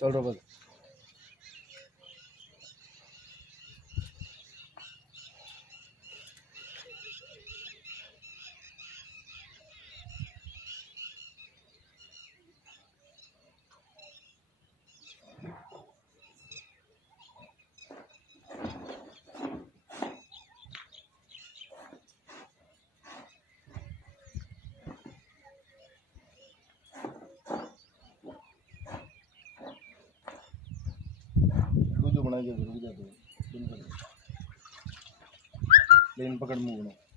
चल रहा बस। वीडियो बना के रुक जाते हैं, लेन पकड़ मुंह बना।